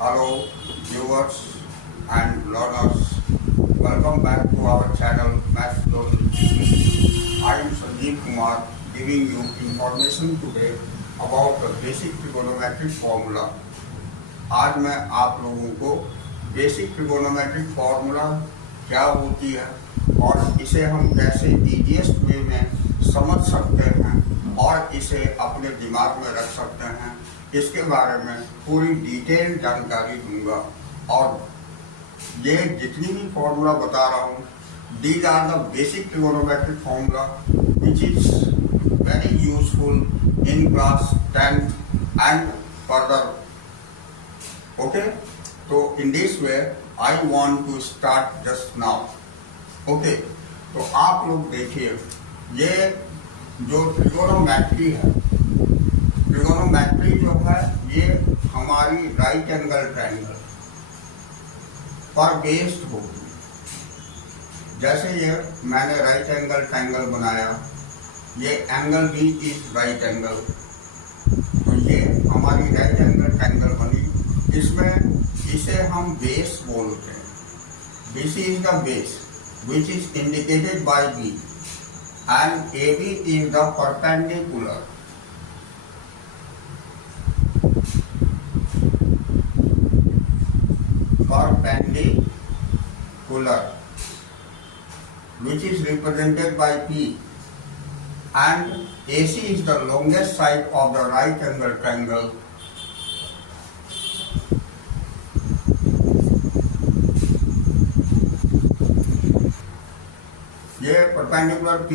Hello, viewers and learners. Welcome back to our channel Maths Learning. I am Sanjeev Kumar giving you information today about the basic trigonometric formula. आज मैं आप लोगों को basic trigonometric formula क्या होती है और इसे हम कैसे ईजीएस्ट वे में समझ सकते हैं और इसे अपने दिमाग में रख सकते हैं, इसके बारे में पूरी डिटेल जानकारी दूंगा। और ये जितनी भी फॉर्मूला बता रहा हूँ, these are the basic trigonometric formula which is very useful in class 10th and further. Okay, तो in this way I want to start just now. Okay, तो आप लोग देखिए, ये जो ट्रिगोनोमेट्री है, ट्रिगोनोमेट्री जो है ये हमारी राइट एंगल ट्रायंगल पर बेस्ड होगी। जैसे ये मैंने राइट एंगल ट्रायंगल बनाया, ये एंगल भी इज राइट एंगल, तो ये हमारी राइट एंगल ट्रायंगल बनी। इसमें इसे हम बेस बोलते हैं। BC is the base which is indicated by B and AB is the perpendicular. Perpendicular which is represented by P, and AC is the longest side of the right angle triangle. ये perpendicular P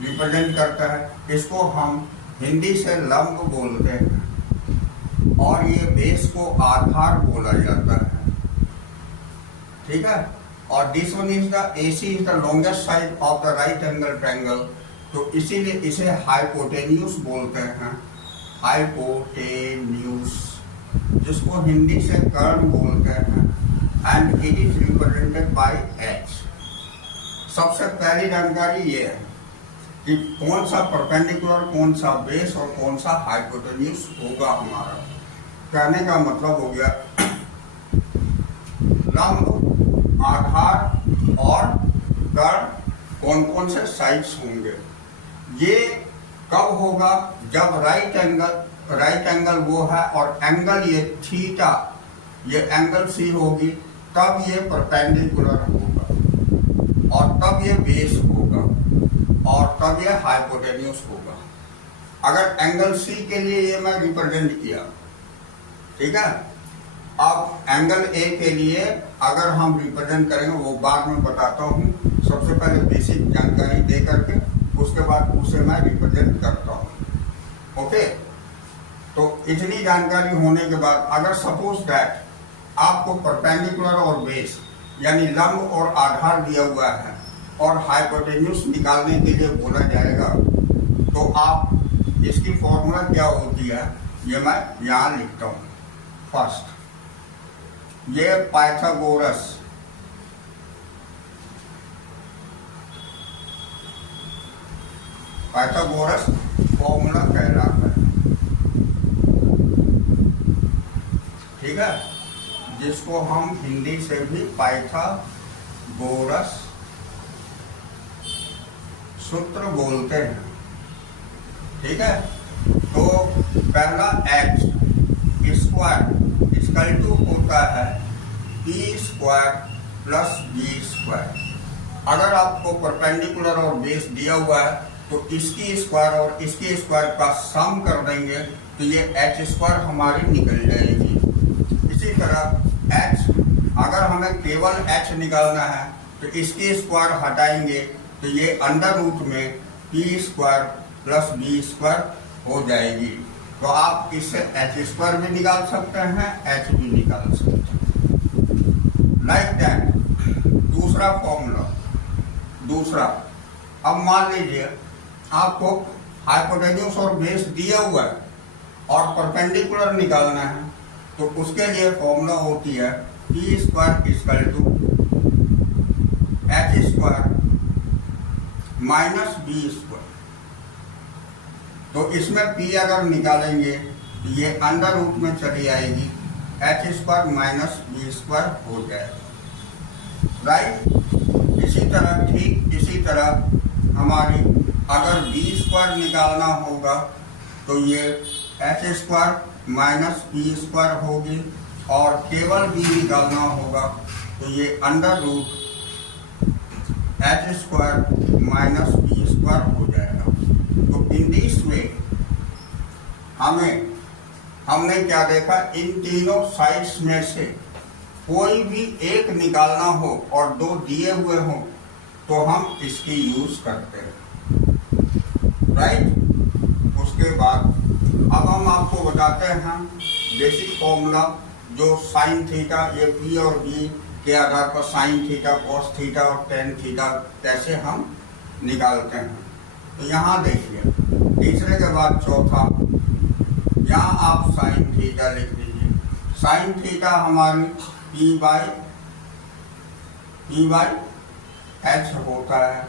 represent करता है, इसको हम हिंदी से लंब बोलते हैं और ये बेस को आधार बोला जाता है, ठीक है। और this one is the AC is the longest side of the right angle triangle, तो इसीलिए इसे हाइपोटेन्यूज बोलते हैं, हाइपोटेन्यूज, जिसको हिंदी से कर्ण बोलते हैं, and it is represented by H। सबसे पहली जानकारी ये है कि कौन सा परपेंडिकुलर, कौन सा बेस और कौन सा हाइपोटेन्यूज होगा हमारा। कहने का मतलब हो गया लंब, आधार और कर्ण कौन कौन से साइड्स होंगे। ये कब होगा? जब राइट एंगल वो है और एंगल ये थीटा, ये एंगल C होगी, तब ये परपेंडिकुलर होगा और तब ये बेस होगा और तब ये हाइपोटेन्यूज होगा। अगर एंगल C के लिए ये मैं रिप्रेजेंट किया, ठीक है। अब एंगल A के लिए अगर हम रिप्रेजेंट करेंगे, वो बाद में बताता हूँ, सबसे पहले बेसिक जानकारी दे करके उसके बाद उसे मैं रिप्रेजेंट करता हूँ। ओके, तो इतनी जानकारी होने के बाद अगर सपोज दैट आपको परपेंडिकुलर और बेस यानी लंब और आधार दिया हुआ है और हाइपोटेन्यूज निकालने के लिए बोला जाएगा, तो आप इसकी फॉर्मूला क्या होती है ये मैं यहाँ लिखता हूँ। फर्स्ट, ये पाइथागोरस फॉर्मूला कहलाता है, ठीक है, जिसको हम हिंदी से भी पाइथागोरस सूत्र बोलते हैं, ठीक है। तो पहला H स्क्वायर इक्वल टू होता है E square plus B square. अगर आपको परपेंडिकुलर और बेस दिया हुआ है तो इसकी स्क्वायर और इसकी स्क्वायर का सम कर देंगे तो ये H स्क्वायर हमारी निकल जाएगी। इसी तरह H, अगर हमें केवल H निकालना है तो इसकी स्क्वायर हटाएंगे तो ये अंडर रूट में P square plus B square हो जाएगी। तो आप इससे H स्क्वायर भी निकाल सकते हैं, H भी निकाल सकते हैं, लाइक दैट। दूसरा फॉर्मूला, दूसरा, अब मान लीजिए आपको हाइपोटेन्यूज और बेस दिया हुआ है और परपेंडिकुलर निकालना है, तो उसके लिए फॉर्मूला होती है P square equal to H square minus B square. तो इसमें P अगर निकालेंगे तो ये अंडर रूट में चली आएगी H square minus B square हो जाएगा, राइट। इसी तरह हमारी अगर बी स्क्वायर निकालना होगा तो ये H square minus B square होगी, और केवल बी निकालना होगा तो ये under root H square minus B square हो जाएगा। तो इन दिस वे हमने क्या देखा, इन तीनों साइड्स में से कोई भी एक निकालना हो और दो दिए हुए हो तो हम इसकी यूज करते हैं, राइट। उसके बाद अब हम आपको बताते हैं बेसिक फॉर्मूला, जो साइन थीटा, ये पी और बी के आधार पर साइन थीटा, कॉस थीटा और टेन थीटा कैसे हम निकालते हैं। तो यहाँ देखिए, तीसरे के बाद चौथा, यहाँ आप साइन थीटा लिख लीजिए। साइन थीटा हमारी पी बाई एच होता है,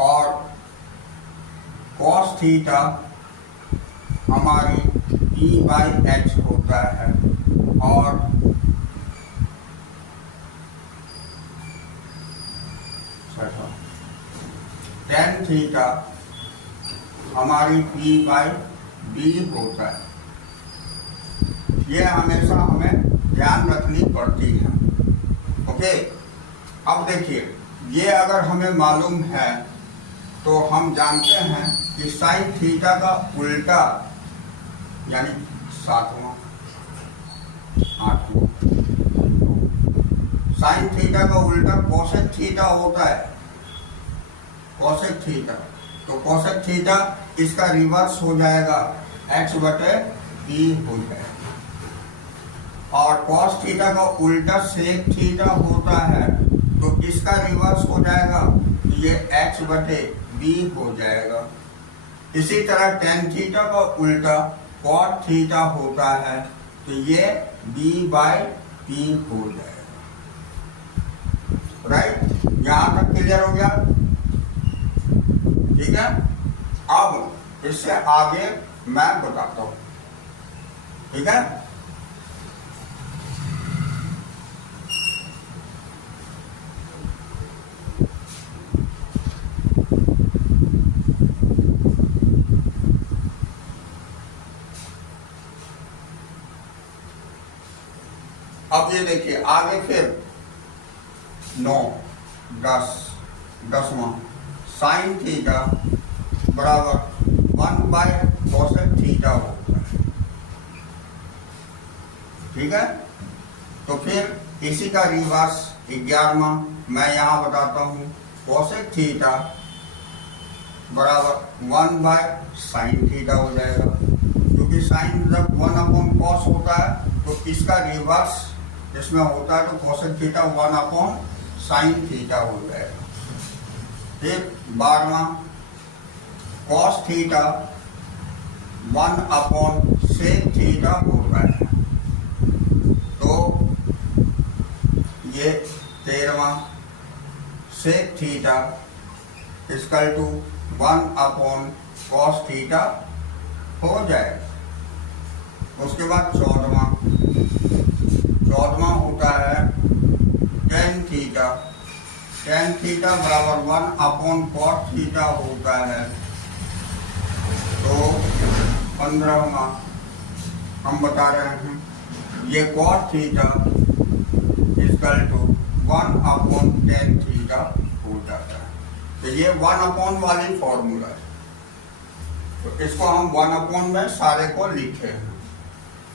और कॉस थीटा हमारी पी बाई एच होता है, और टेन थीटा हमारी पी बाई बी होता है। ये हमेशा हमें ध्यान रखनी पड़ती है, ओके। अब देखिए, ये अगर हमें मालूम है तो हम जानते हैं कि साइन थीटा का उल्टा यानी सातवां आठवां, साइन थीटा का उल्टा कोसेक थीटा होता है, कोसेक थीटा। तो कोसेक थीटा इसका रिवर्स हो जाएगा, एक्स बटे पी हो जाएगा, और कॉस थीटा का उल्टा सेक थीटा होता है, तो इसका रिवर्स हो जाएगा, ये एक्स बटे बी हो जाएगा। इसी तरह टेन थीटा का उल्टा कॉट थीटा होता है, तो ये बी बाई पी हो जाएगा, राइट। यहां तक क्लियर हो गया, ठीक है। अब इससे आगे मैं बताता हूं, ठीक है। अब ये देखिए आगे, फिर 9, 10, 10वां साइन थीटा बराबर 1 बाय कोसेक थीटा होता है, ठीक है। तो फिर इसी का रिवर्स 11वां मैं यहाँ बताता हूँ, कोसेक थीटा बराबर 1 बाय साइन थीटा हो जाएगा, क्योंकि साइन जब 1 अपॉन कॉस होता है तो इसका रिवर्स इसमें होता है, तो cosec theta 1 upon sine theta हो जाएगा। फिर 12वां cos theta 1 upon sec theta होता है, तो ये 13वां sec theta equal to 1 upon cos theta हो जाएगा। उसके बाद 14वां होता है टेन थीटा, टेन थीटा बराबर 1 अपॉन कॉट थीटा होता है, तो 15वां हम बता रहे हैं, ये cot theta equal to 1 upon tan theta हो जाता है। तो ये 1 अपॉन वाली फॉर्मूला है, तो इसको हम 1 अपॉन में सारे को लिखे हैं,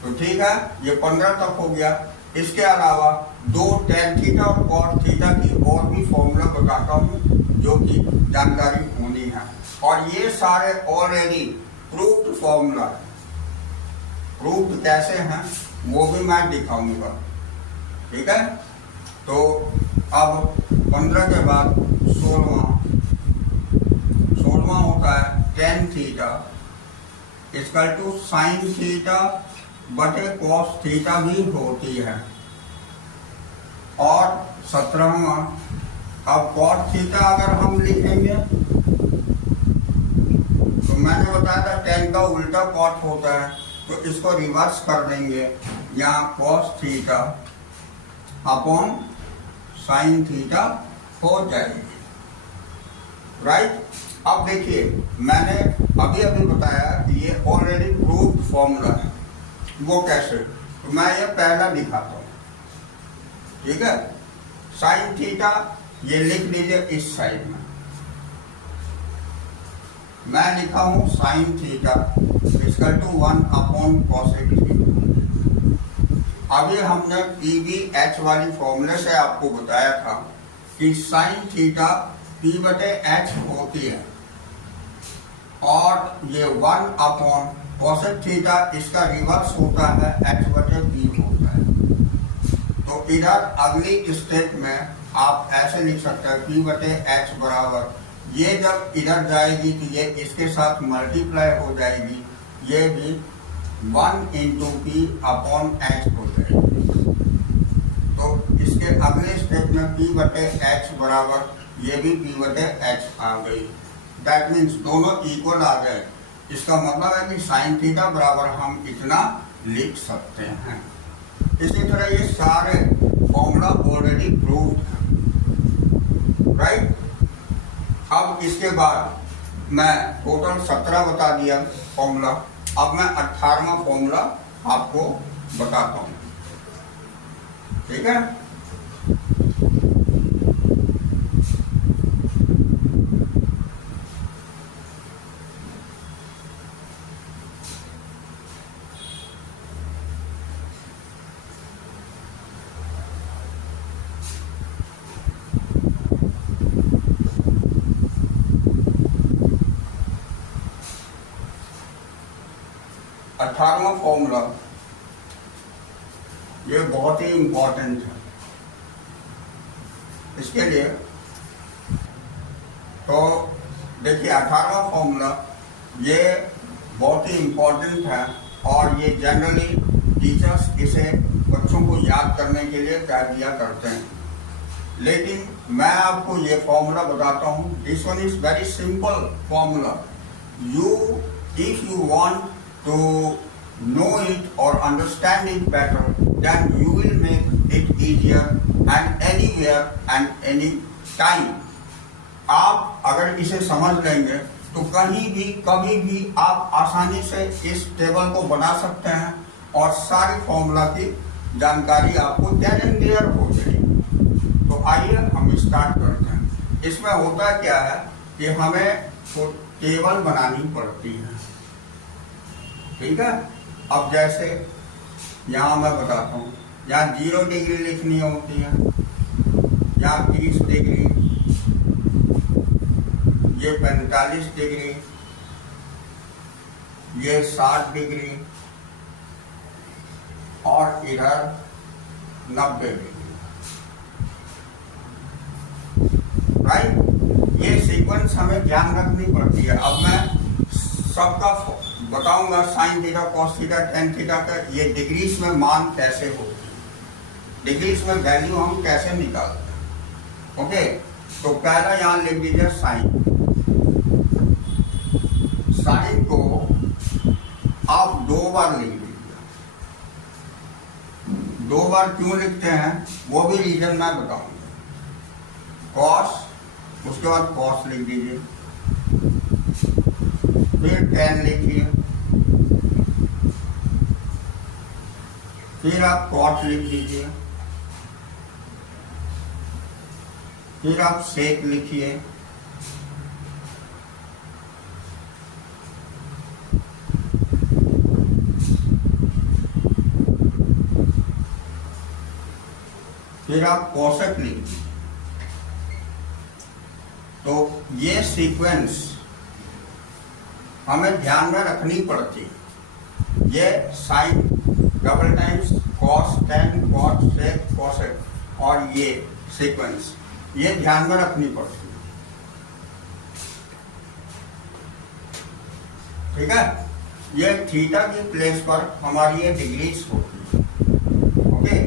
तो ठीक है। ये 15 तक हो गया। इसके अलावा दो टेन थीटा और कॉट थीटा की और भी फॉर्मूला बताता हूँ, जो कि जानकारी होनी है, और ये सारे ऑलरेडी प्रूव्ड फॉर्मूला है। प्रूव्ड कैसे हैं वो भी मैं दिखाऊंगा, ठीक है। तो अब 15 के बाद 16वां होता है tan theta equal to sine theta बटे कॉस थीटा भी होती है, और 17वां अब कॉट थीटा अगर हम लिखेंगे तो मैंने बताया था टेन का उल्टा कॉट होता है, तो इसको रिवर्स कर देंगे, यहाँ cos theta upon sine theta हो जाएगी, राइट। अब देखिए मैंने अभी अभी बताया कि ये ऑलरेडी प्रूव्ड फॉर्मूला है, वो कैसे, तो मैं ये पहला दिखाता हूँ, ठीक है। साइन थीटा ये लिख लीजिए इस साइड में, मैं लिखा हूं sine theta equal to 1 upon cosec theta. अभी हमने PVH वाली फॉर्मूले से आपको बताया था कि साइन थीटा P/H होती है और ये 1 अपॉन कोसेक थीटा इसका रिवर्स होता है H/P होता है। तो इधर अगली स्टेप में आप ऐसे लिख सकते हैं P/H बराबर, ये जब इधर जाएगी तो ये इसके साथ मल्टीप्लाई हो जाएगी, ये भी 1 इंटू P अपॉन H हो जाएगी। तो इसके अगले स्टेप में P/H बराबर ये भी P/H आ गई, दैट मीन्स दोनों इक्वल आ गए। इसका मतलब है कि साइन थीटा बराबर हम इतना लिख सकते हैं। इसी तरह ये सारे फॉर्मूला ऑलरेडी प्रूव्ड है, राइट। अब इसके बाद मैं टोटल 17 बता दिया फॉर्मूला, अब मैं 18वां फॉर्मूला आपको बताता हूँ, ठीक है। अठारहवां फॉर्मूला ये बहुत ही इंपॉर्टेंट है इसके लिए। तो देखिए 18वां फॉर्मूला ये बहुत ही इंपॉर्टेंट है और ये जनरली टीचर्स इसे बच्चों को याद करने के लिए कह दिया करते हैं, लेकिन मैं आपको ये फॉर्मूला बताता हूँ। This one is very simple formula. If you want to know it or understand it better, then you will make it easier and anywhere and any time. आप अगर इसे समझ लेंगे तो कहीं भी कभी भी आप आसानी से इस टेबल को बना सकते हैं और सारी फॉर्मूला की जानकारी आपको देन एंड देयर हो जाएगी। तो आइए हम स्टार्ट करते हैं। इसमें होता क्या है कि हमें तो टेबल बनानी पड़ती है, ठीक है। अब जैसे यहाँ मैं बताता हूँ, यहाँ 0 डिग्री लिखनी होती है, यहाँ 30 डिग्री, ये 45 डिग्री, ये 60 डिग्री और इधर 90 डिग्री, राइट। ये सीक्वेंस हमें ध्यान रखनी पड़ती है। अब मैं सबका बताऊंगा sine theta, cos theta, tan theta का ये डिग्रीज में मान कैसे होती है, डिग्रीज में वैल्यू हम कैसे निकालते हैं, ओके। तो पहला यहाँ लिख दीजिए साइन। साइन को आप 2 बार लिख दीजिए। 2 बार क्यों लिखते हैं वो भी रीजन मैं बताऊंगा। कॉस, उसके बाद कॉस लिख दीजिए, फिर टेन लिखिए, फिर आप कॉट लिख लीजिए, फिर आप सेक लिखिए, फिर आप कोसेक लिखिए। तो ये सीक्वेंस हमें ध्यान में रखनी पड़ती है। ये sine double times cos, tan, cot, sec, cosec और ये सीक्वेंस ये ध्यान में रखनी पड़ती है, ठीक है। ये थीटा की प्लेस पर हमारी ये डिग्रीज होती है, ओके।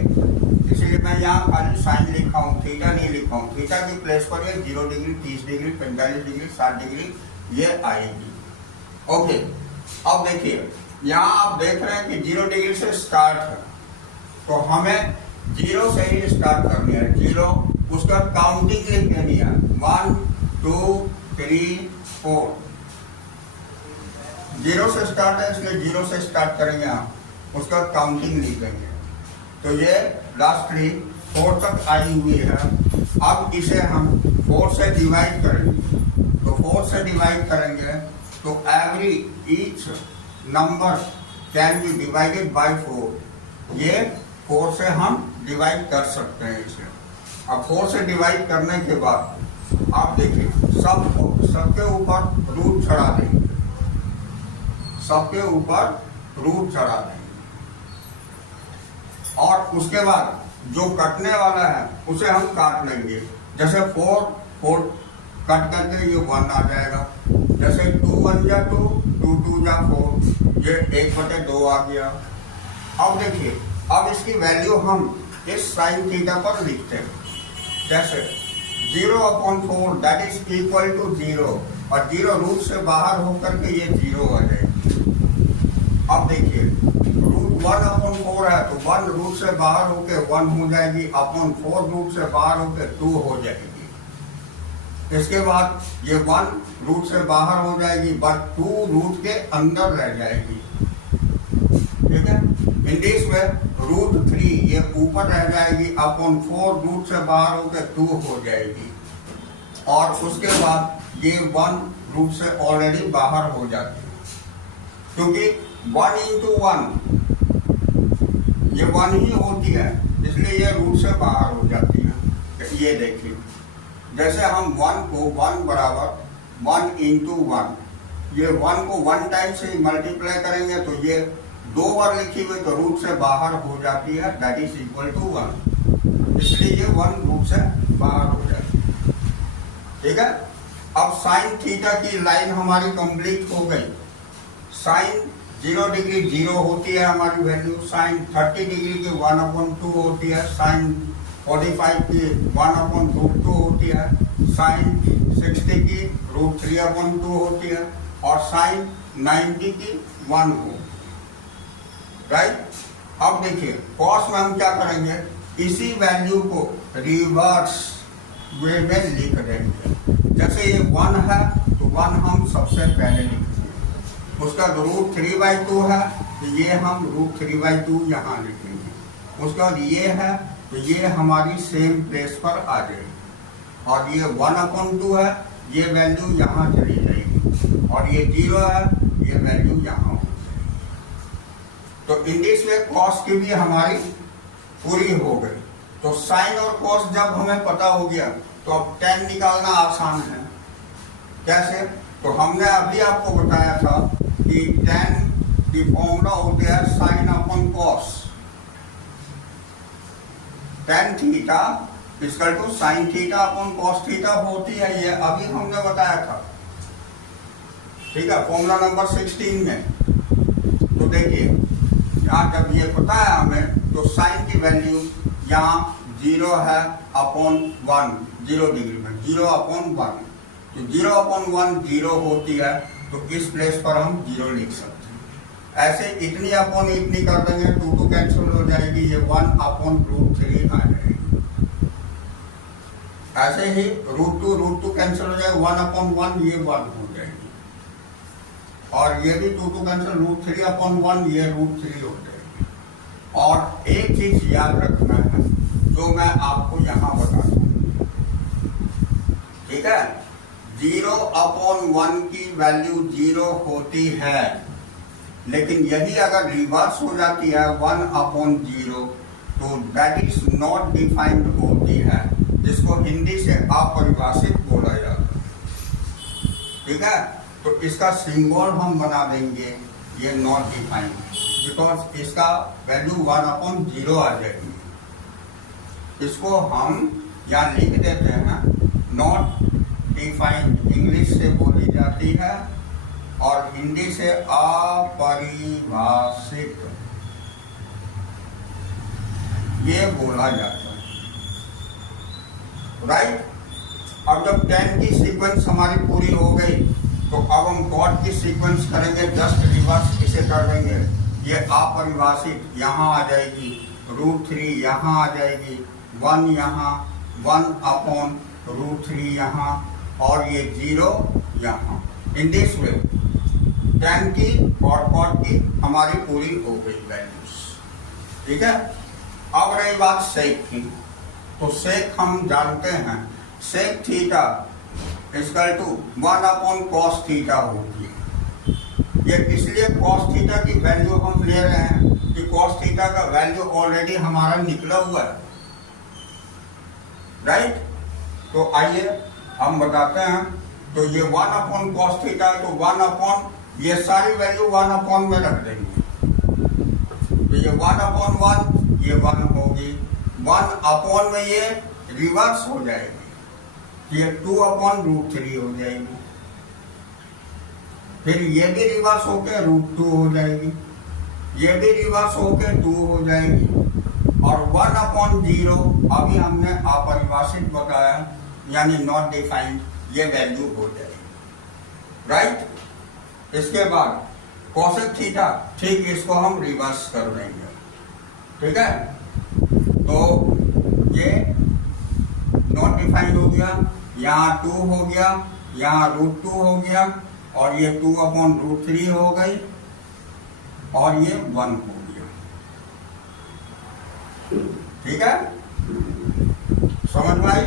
इसलिए मैं यहाँ खाली साइन लिखा हूँ, थीटा नहीं लिखा हूँ। थीटा की प्लेस पर ये 0 डिग्री, 30 डिग्री, 45 डिग्री, 60 डिग्री ये आएगी, ओके। अब देखिए यहाँ आप देख रहे हैं कि 0 डिग्री से स्टार्ट है, तो हमें 0 से ही स्टार्ट करनी है। 0 उसका काउंटिंग लिख देनी है, 1 2 3 4। 0 से स्टार्ट है इसलिए 0 से स्टार्ट करेंगे हम, उसका काउंटिंग लिख देंगे। तो ये लास्ट 3 4 तक आई हुई है। अब इसे हम 4 से डिवाइड करेंगे, तो 4 से डिवाइड करेंगे तो every each number can be divided by 4। ये 4 से हम डिवाइड कर सकते हैं इसे। अब 4 से डिवाइड करने के बाद आप देखिए सबके ऊपर रूट चढ़ा देंगे, सबके ऊपर रूट चढ़ा देंगे। और उसके बाद जो कटने वाला है उसे हम काट लेंगे। जैसे 4 कट करके ये 1 आ जाएगा। जैसे 2 1 जा 2, 2 2 जा 4, ये 1/2 आ गया। अब देखिए, अब इसकी वैल्यू हम इस साइन थीटा पर लिखते हैं। जैसे 0/4 दैट इज इक्वल टू 0, और 0 रूट से बाहर होकर के ये 0 आ जाएगी। अब देखिए रूट 1/4 है तो 1 रूट से बाहर होके 1 हो जाएगी, अपॉन 4 रूट से बाहर होके 2 हो जाएगी। इसके बाद ये 1 रूट से बाहर हो जाएगी बट 2 रूट के अंदर रह जाएगी। ठीक है, इन दिस वे रूट 3 ये ऊपर रह जाएगी, अपॉन 4 रूट से बाहर होकर 2 हो जाएगी। और उसके बाद ये 1 रूट से ऑलरेडी बाहर हो जाती है, क्योंकि 1 into 1 ये 1 ही होती है, इसलिए ये रूट से बाहर हो जाती है। ये देखिए, जैसे हम 1 को 1 बराबर 1 into 1, ये 1 को 1 टाइम से मल्टीप्लाई करेंगे तो ये 2 बार लिखी हुई तो रूट से बाहर हो जाती है, दैट इज इक्वल टू 1, इसलिए ये 1 रूट से बाहर हो जाती है। ठीक है, अब साइन थीटा की लाइन हमारी कंप्लीट हो गई। साइन 0 डिग्री 0 होती है हमारी वैल्यू, साइन 30 डिग्री की 1/2 होती है, साइन 45 की 1/√2 होती है, साइन 60 की √3/2 होती है, और साइन 90 की 1 हो। राइट, अब देखिए कॉस में हम क्या करेंगे, इसी वैल्यू को रिवर्स वे में लिख देंगे। जैसे ये 1 है तो 1 हम सबसे पहले लिखेंगे, उसका √3/2 है तो ये हम √3/2 यहाँ लिखेंगे। उसके बाद ये है तो ये हमारी सेम प्लेस पर आ जाएगी, और ये 1/2 है, ये वैल्यू यहाँ चली जाएगी, और ये 0 है, ये वैल्यू यहाँ हो जाएगी। तो इन दिस वे कॉस की भी हमारी पूरी हो गई। तो साइन और कॉस जब हमें पता हो गया तो अब tan निकालना आसान है। कैसे, तो हमने अभी आपको बताया था कि tan की फॉर्मूला होती है sine upon cos. tan theta equal to sine theta upon cos theta होती है, ये अभी हमने बताया था। ठीक है, फॉर्मूला नंबर 16 में। तो देखिए यहाँ जब ये पता है हमें, तो साइन की वैल्यू यहाँ 0 है अपॉन 1, 0 डिग्री में 0/1, तो 0/1 0 होती है, तो इस प्लेस पर हम 0 लिख सकते हैं। ऐसे इतनी अपॉन इतनी कर देंगे, 2 कैंसिल हो जाएगी, ये 1/√3 आ जाएगी। ऐसे ही √2 कैंसिल हो जाएगा, 1/1 ये 1 हो जाएगी, और ये भी 2 कैंसिल, √3/1 ये √3 हो जाएगी। और एक चीज याद रखना है जो मैं आपको यहाँ बता दूँ। ठीक है, 0/1 की वैल्यू 0 होती है, लेकिन यही अगर रिवर्स हो जाती है 1/0 तो दैट इज नॉट डिफाइंड होती है, जिसको हिंदी से अपरिभाषित बोला जाता है। ठीक है, तो इसका सिंबल हम बना देंगे ये नॉट डिफाइंड, बिकॉज इसका वैल्यू 1/0 आ जाएगी। इसको हम यहाँ लिख देते हैं नॉट डिफाइंड, इंग्लिश से बोली जाती है और हिंदी से अपरिभाषित ये बोला जाता है। राइट, अब जब 10 की सीक्वेंस हमारी पूरी हो गई तो अब हम कॉट की सीक्वेंस करेंगे जस्ट रिवर्स से कर देंगे। ये अपरिभाषित यहाँ आ जाएगी, √3 यहाँ आ जाएगी, 1 यहाँ, 1/√3 यहाँ, और ये 0 यहाँ। इन दिस वे tan की और cot की हमारी पूरी हो गई वैल्यूज। ठीक है। अब रही बात सेक की, तो सेक हम जानते हैं, sec theta equal to 1/cos theta होगी। ये इसलिए cos थीटा की वैल्यू हम ले रहे हैं कि cos थीटा का वैल्यू ऑलरेडी हमारा निकला हुआ है, राइट। तो आइए हम बताते हैं। तो ये 1/cos थीटा, तो 1/, ये सारी वैल्यू 1/, में रख देंगे। तो ये 1/1, ये 1 होगी, 1/, में ये रिवर्स हो जाएगी, ये 2/√3 हो जाएगी, फिर ये भी रिवर्स होके √2 हो जाएगी, ये भी रिवर्स होके 2 हो जाएगी, और 1/0 अभी हमने अपरिभाषित बताया, यानी नॉट डिफाइंड, ये वैल्यू हो जाएगी, राइट। इसके बाद कोसेक थीटा, ठीक इसको हम रिवर्स कर देंगे। ठीक है। तो ये नॉट डिफाइंड हो गया, यहाँ 2 हो गया, यहाँ √2 हो गया, और ये 2/√3 हो गई, और ये 1 हो गया। ठीक है, समझ में आई।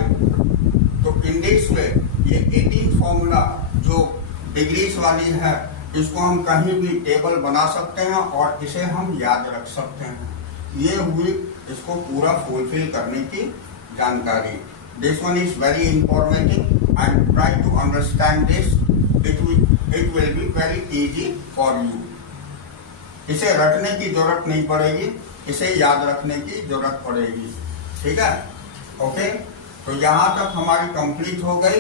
तो इंडेक्स में ये 18 फॉर्मूला जो डिग्रीज वाली है, इसको हम कहीं भी टेबल बना सकते हैं और इसे हम याद रख सकते हैं। ये हुई इसको पूरा फुलफिल करने की जानकारी। This one is very informative and try to understand this, it will be very easy for you. इसे रटने की जरूरत नहीं पड़ेगी, इसे याद रखने की जरूरत पड़ेगी। ठीक है, ओके। तो यहाँ तक हमारी कंप्लीट हो गई।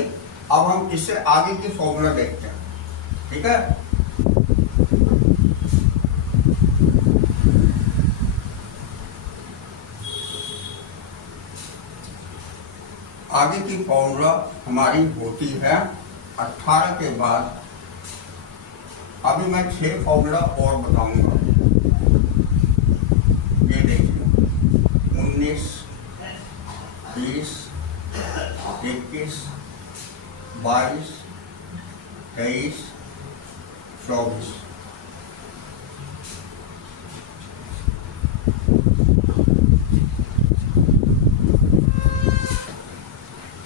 अब हम इससे आगे की फॉर्मूला देखते हैं। ठीक है, आगे की फॉर्मूला हमारी होती है 18 के बाद। अभी मैं 6 फॉर्मूला और बताऊंगा। ये देखिए, 19, 20, 21, 22, 23, 24।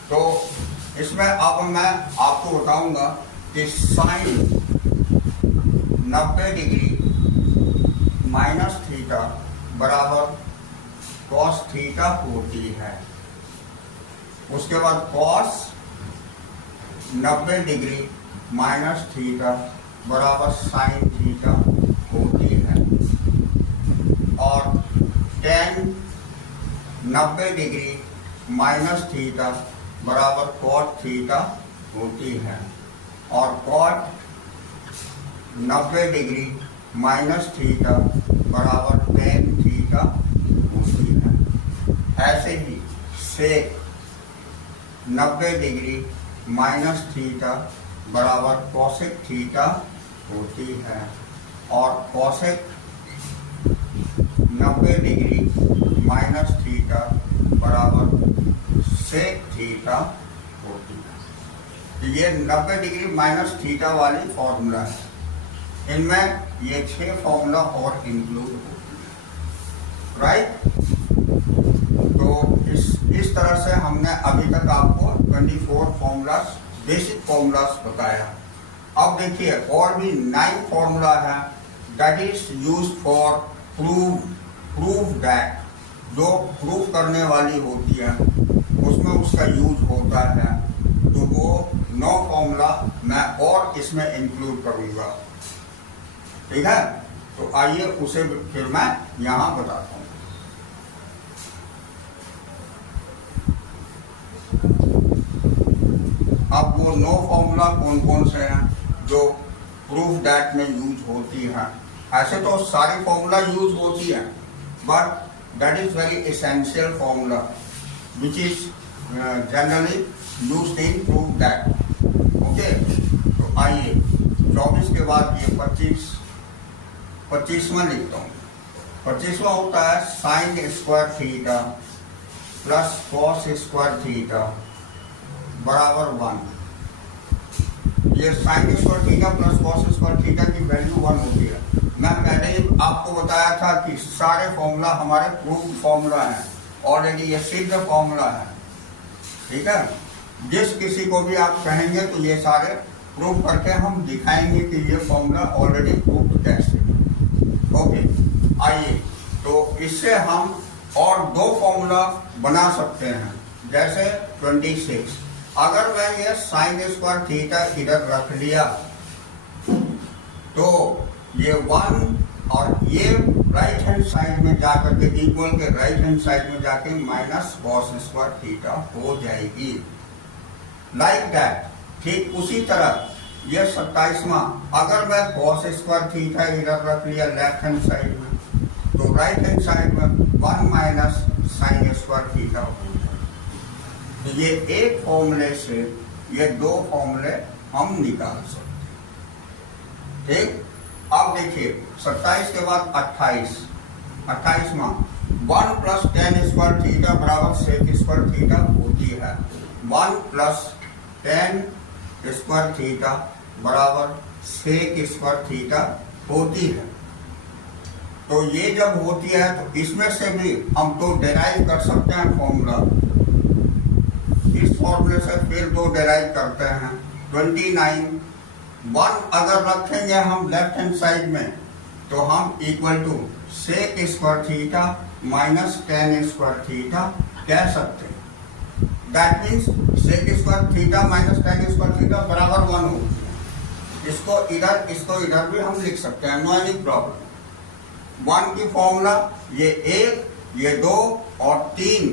तो इसमें अब मैं आपको बताऊंगा कि साइन 90 डिग्री माइनस थीटा बराबर कॉस थीटा होती है। उसके बाद कॉस 90 डिग्री माइनस थीटा बराबर साइन थीटा होती है, और tan 90 डिग्री माइनस थीटा बराबर कॉट थीटा होती है, और कॉट 90 डिग्री माइनस थीटा बराबर tan थीटा होती है। ऐसे ही सेक 90 डिग्री माइनस थीटा बराबर कोसेक थीटा होती है, और कोसेक 90 डिग्री माइनस थीटा बराबर सेक थीटा होती है। ये 90 डिग्री माइनस थीटा वाली फॉर्मूला है। इनमें ये 6 फॉर्मूला और इंक्लूड होती है, राइट। तो इस तरह से हमने अभी तक आपको 24 फॉर्मूलास, बेसिक फॉर्मूलास बताया। अब देखिए और भी 9 फॉर्मूला है, that is used for prove that, जो प्रूव करने वाली होती है उसमें उसका यूज होता है। तो वो 9 फॉर्मूला मैं और इसमें इंक्लूड करूंगा। ठीक है, तो आइए उसे फिर मैं यहां बताता हूं। अब वो 9 फॉर्मूला कौन कौन से हैं जो प्रूफ दैट में यूज होती है। ऐसे तो सारी फॉर्मूला यूज होती है, but that is very essential formula which is generally used in proof that. Okay, तो आइए 24 के बाद ये 25, 25वां लिखता हूँ। 25वां होता है sine square theta plus cos square theta बराबर 1। ये sine square theta plus cos square theta की वैल्यू 1 होती है। मैं पहले ही आपको बताया था कि सारे फॉर्मूला हमारे प्रूफ फॉर्मूला हैं, ऑलरेडी ये सिद्ध फॉर्मूला है, ठीक है। जिस किसी को भी आप कहेंगे तो ये सारे प्रूफ करके हम दिखाएंगे कि ये फॉर्मूला ऑलरेडी प्रूफ कैसे। ओके, आइए तो इससे हम और दो फॉर्मूला बना सकते हैं। जैसे 26, अगर मैं ये साइन स्क्वायर थीटा इधर रख लिया तो ये 1 और ये राइट हैंड साइड में जाकर के इक्वल के राइट हैंड साइड में जाके माइनस कॉस स्क्वायर थीटा हो जाएगी, लाइक दैट। ठीक उसी तरह ये 27वां, अगर मैं कॉस स्क्वायर थीटा इधर रख लिया लेफ्ट हैंड साइड में तो राइट हैंड साइड में 1 माइनस साइन स्क्वायर थीटा होगा। तो ये एक फॉर्मूले से ये दो फॉर्मूले हम निकाल सकते हैं, ठीक। अब देखिए 27 के बाद 28वां 1 प्लस टेन स्क्वायर थीटा बराबर सेक स्क्वायर थीटा होती है। 1 प्लस टेन स्क्वायर थीटा बराबर सेक स्क्वायर थीटा होती है। तो ये जब होती है तो इसमें से भी हम तो डेराइव कर सकते हैं फॉर्मूला। इस फॉर्मूले से फिर दो डेराइव करते हैं। 29 1 अगर रखेंगे हम लेफ्ट हैंड साइड में तो हम equal to sec square theta minus tan square theta कह सकते हैं। That means sec square theta minus tan square theta बराबर 1 होती है। इसको इधर भी हम लिख सकते हैं, नो एनी प्रॉब्लम। 1 की फॉर्मूला ये 1, ये 2 और 3,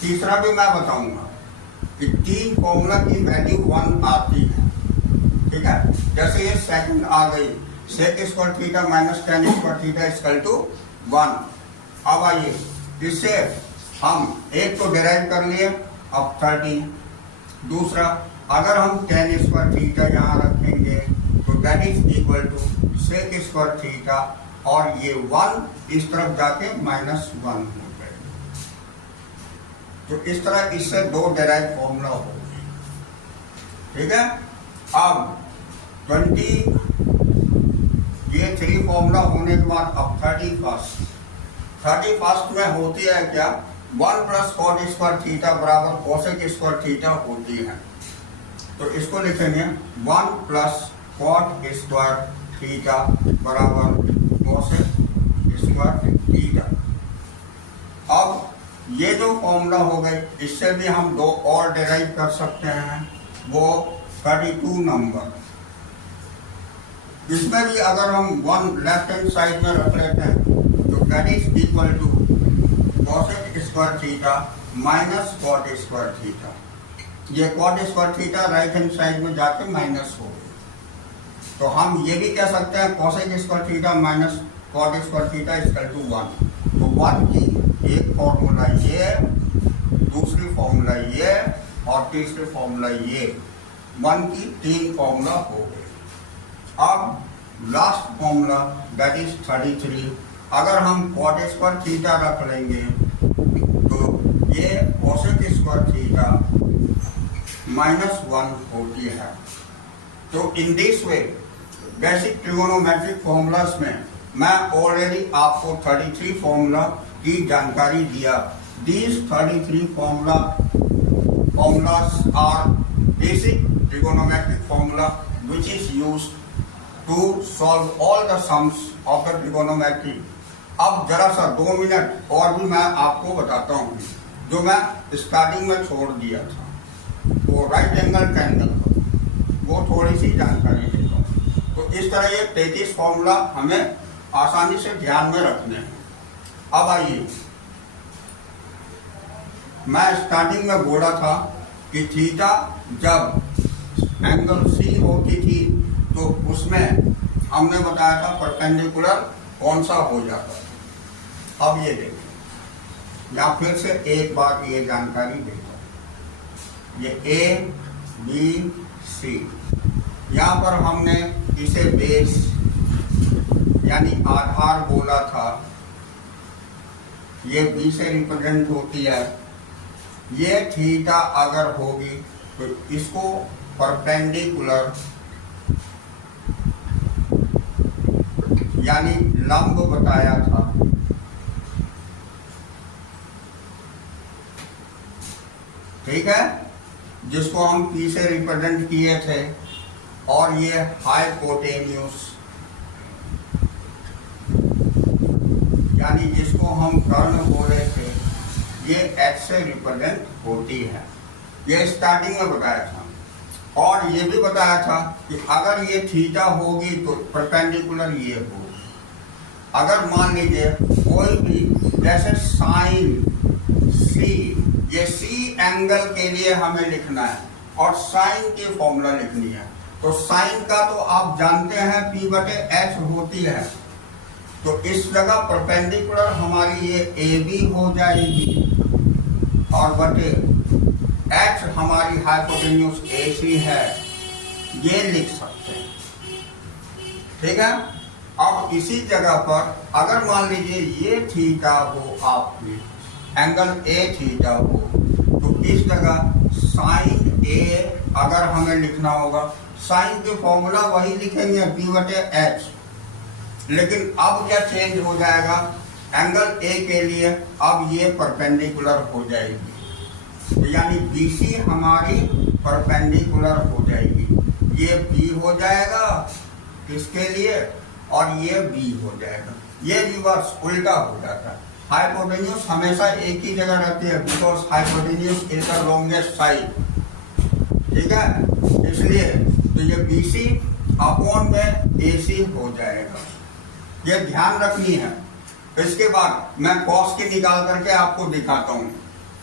तीसरा भी मैं बताऊंगा कि 3 फॉर्मूला की वैल्यू 1 आती है, ठीक है। जैसे ये सेकंड आ गई, sec square theta minus tan square theta equal to 1। अब आइए इससे हम एक तो डिराइव कर लिए, अब 30। दूसरा, अगर हम टेन स्क्वायर थीटा यहाँ रखेंगे तो that is equal to sec square theta और ये 1 इस तरफ जाके माइनस 1 हो गए। तो इस तरह इससे दो डेराइव फॉर्मूला हो गए, ठीक है। अब 20 ये 3 फॉर्मूला होने के बाद अब 31 में होती है क्या, 1 प्लस कॉट स्क्वायर थीटा बराबर कोसेक स्क्वायर थीटा होती है। तो इसको लिखेंगे 1 प्लस कॉट स्क्वायर थीटा बराबर कोसेक स्क्वायर थीटा। अब ये जो फॉर्मूला हो गए, इससे भी हम दो और डिराइव कर सकते हैं, वो 32 नंबर। इसमें भी अगर हम 1 लेफ्ट हैंड साइड में रख लेते हैं तो that is equal to cosec square theta minus cot square theta. ये cot square theta right hand side में जाके माइनस हो गई। तो हम ये भी कह सकते हैं cosec square theta minus cot square theta equal to 1। तो 1 की एक फॉर्मूला ये, दूसरी फॉर्मूला ये और तीसरी फॉर्मूला ये, 1 की 3 फॉर्मूला हो गए। अब लास्ट फॉर्मूला दैट इज 33, अगर हम कॉट स्क्वायर थीटा रख लेंगे तो ये कोसेक स्क्वायर थीटा माइनस 1 होती है। तो in this way basic trigonometric formulas में मैं ऑलरेडी आपको 33 फॉर्मूला की जानकारी दिया। These 33 formulas are basic trigonometric formula which is used to solve all the sums of the trigonometry। अब जरा सा 2 मिनट और भी मैं आपको बताता हूँ जो मैं स्टार्टिंग में छोड़ दिया था, वो राइट एंगल ट्रायंगल, वो थोड़ी सी जानकारी देता हूँ। तो इस तरह ये 33 फॉर्मूला हमें आसानी से ध्यान में रखने हैं। अब आइए, मैं स्टार्टिंग में बोला था कि थीटा जब एंगल सी होती थी तो उसमें हमने बताया था परपेंडिकुलर कौन सा हो जाता था। अब ये देखिए, या फिर से एक बार ये जानकारी देता हूँ। ये ए बी सी, यहाँ पर हमने इसे बेस यानी आधार बोला था, ये बी से रिप्रेजेंट होती है। ये थीटा अगर होगी तो इसको परपेंडिकुलर यानी लंब बताया था। ठीक है, जिसको हम पी से रिप्रेजेंट किए थे। और ये हाइपोटेन्यूस यानी जिसको हम कर्ण बोले थे, ये एच से रिप्रेजेंट होती है। ये स्टार्टिंग में बताया था। और ये भी बताया था कि अगर ये थीटा होगी तो परपेंडिकुलर ये होगी। अगर मान लीजिए कोई भी, जैसे साइन सी, ये सी एंगल के लिए हमें लिखना है और साइन की फॉर्मूला लिखनी है। तो साइन का तो आप जानते हैं पी बटे एच होती है। तो इस जगह परपेंडिकुलर हमारी ये ए बी हो जाएगी और बटे एच हमारी हाइपोटेन्यूस ए सी है, ये लिख सकते हैं। ठीक है। अब इसी जगह पर अगर मान लीजिए ये थीटा हो, आपकी एंगल ए थीटा हो, तो इस जगह साइन ए अगर हमें लिखना होगा, साइन की फॉर्मूला वही लिखेंगे पी बटे एच। लेकिन अब क्या चेंज हो जाएगा, एंगल ए के लिए अब ये परपेंडिकुलर हो जाएगी। तो यानी बीसी हमारी परपेंडिकुलर हो जाएगी। ये बी हो जाएगा इसके लिए और ये बी हो जाएगा। ये रिवर्स उल्टा हो जाता है। हाइपोटेन्यूस हमेशा एक ही जगह रहती है, because hypotenuse is the longest side. ठीक है, इसलिए तो ये बीसी अपॉन में एसी हो जाएगा। ये ध्यान रखनी है। इसके बाद मैं कॉस की निकाल करके आपको दिखाता हूं।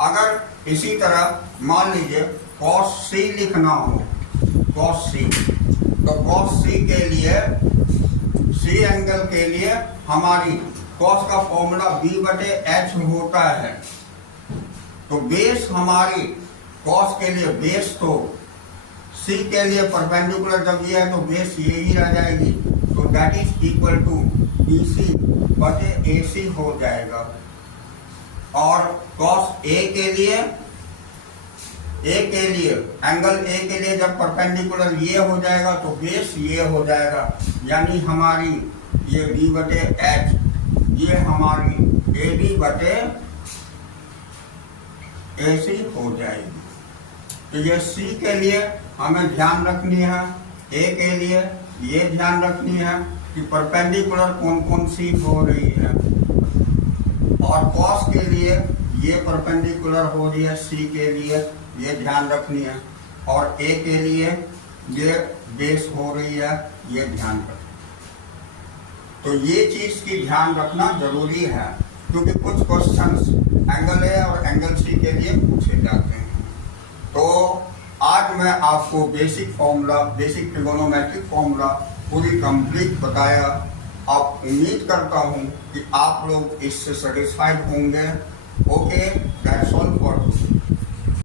अगर इसी तरह मान लीजिए कॉस सी लिखना हो, कॉस सी, तो कॉस सी के लिए, सी एंगल के लिए हमारी कॉस का फॉर्मूला बी बटे एच होता है। तो बेस हमारी कॉस के लिए, बेस तो सी के लिए परपेंडिकुलर जब ये है तो बेस ये ही रह जाएगी। तो that is equal to B C बटे ए सी हो जाएगा। और कॉस ए के लिए, एंगल ए के लिए जब परपेंडिकुलर ये हो जाएगा तो बेस ये हो जाएगा। यानी हमारी ये बी बटे एच, ये हमारी ए बी बटे ए सी हो जाएगी। तो ये सी के लिए हमें ध्यान रखनी है, ए के लिए ये ध्यान रखनी है कि परपेंडिकुलर कौन कौन सी हो रही है। और कॉस के लिए ये परपेंडिकुलर हो रही है, सी के लिए ये ध्यान रखनी है। और ए के लिए ये बेस हो रही है, ये ध्यान रखना। तो ये चीज की ध्यान रखना जरूरी है, क्योंकि कुछ क्वेश्चंस एंगल ए और एंगल सी के लिए पूछे जाते हैं। तो आज मैं आपको basic formula, basic trigonometric formula पूरी कंप्लीट बताया। अब उम्मीद करता हूं कि आप लोग इससे सेटिस्फाइड होंगे। Okay, that's all.